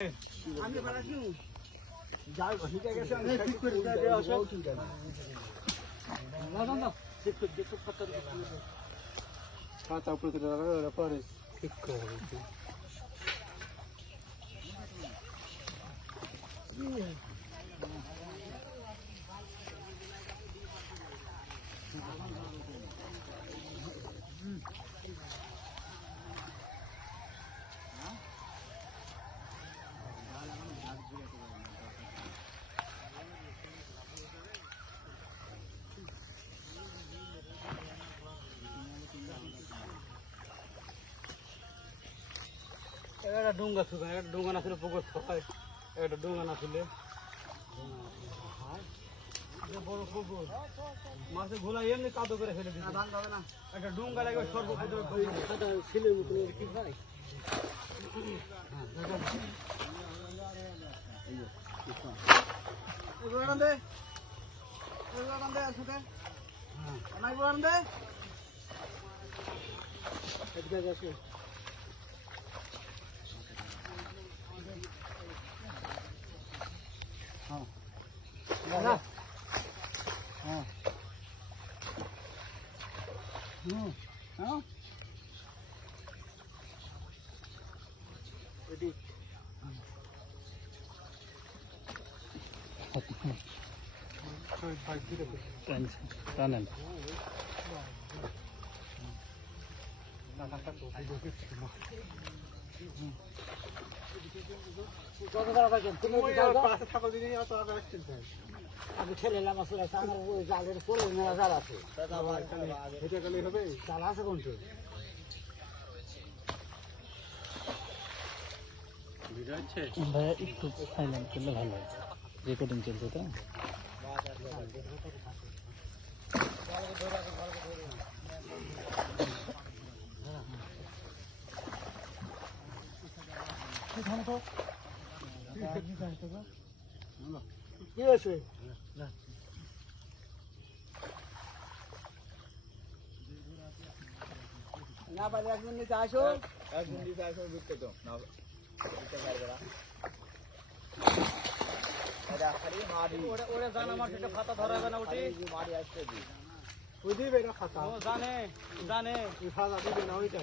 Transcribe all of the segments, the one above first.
আমি বানাছি যাই হিটে গেছে আমি ঠিক করে দে আসো ঠিক আছে না না না ঠিক করে দেখো পাতা উপরে করে রাখা পরে ঠিক করে একটা ডুঙ্গা ছিল একটা ডুঙ্গা না ছিল পুকুর ছয় একটা ডুঙ্গা না ছিল বড় পুকুর মাছে ঘোলা এমনি কাদো করে ফেলে দিচ্ছে একটা ডুঙ্গা লাগবে সর্বপ্রথম ছেলের মতো কি ভাই টানেন আমি ছেলেলাম আসলে আমার ওই জালের পরে মেলা জাল আছে জাল আছে কোনটা ভাইয়া একটু সাইলেন্ট করলে ভালো হয় রেকর্ডিং চলছে তো কি আছে না পারে এক মিনিট আসো বুঝতে তো না বুঝতে পারবে না এটা খালি মারি ওরে জানা মার সেটা ফাতা ধরাবে না উঠি মারি আসছে দি ওই দিবে না ফাতা ও জানে এই ফাতা দিবে না ওইটা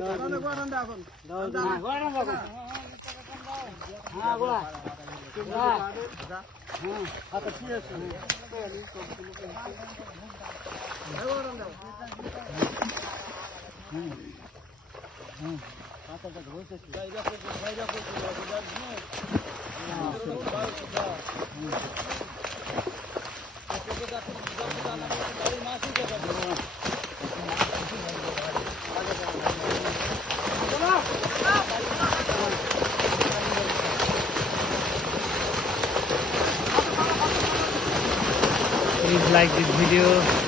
দাও গড়ান দাও এখন দাও গড়ান দাও হ্যাঁ গোলা হ্যাঁ ফাতা ঠিক আছে গড়ান দাও ফাতাটা ধরছে বাইরে Please like this video.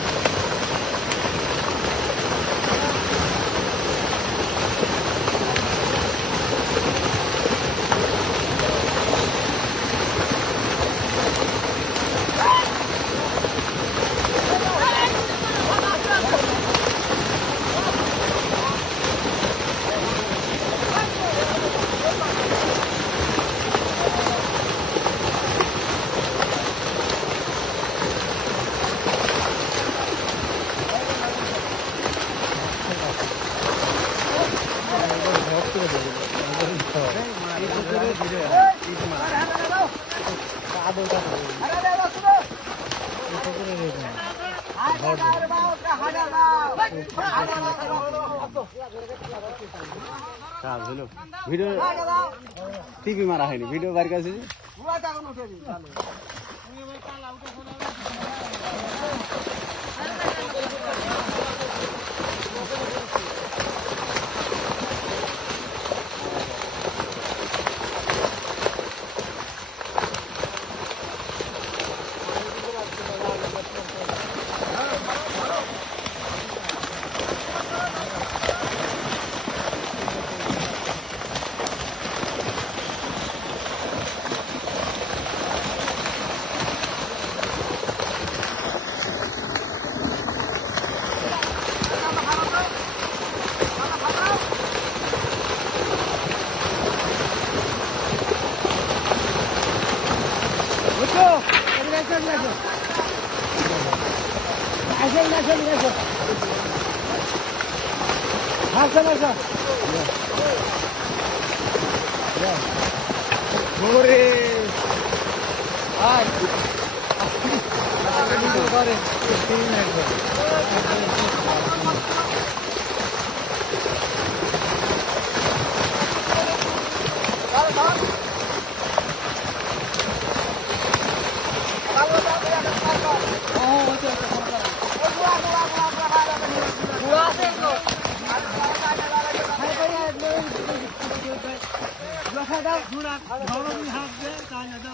Video TV মারা হয়নি ভিডিও বার কাছে হাত দে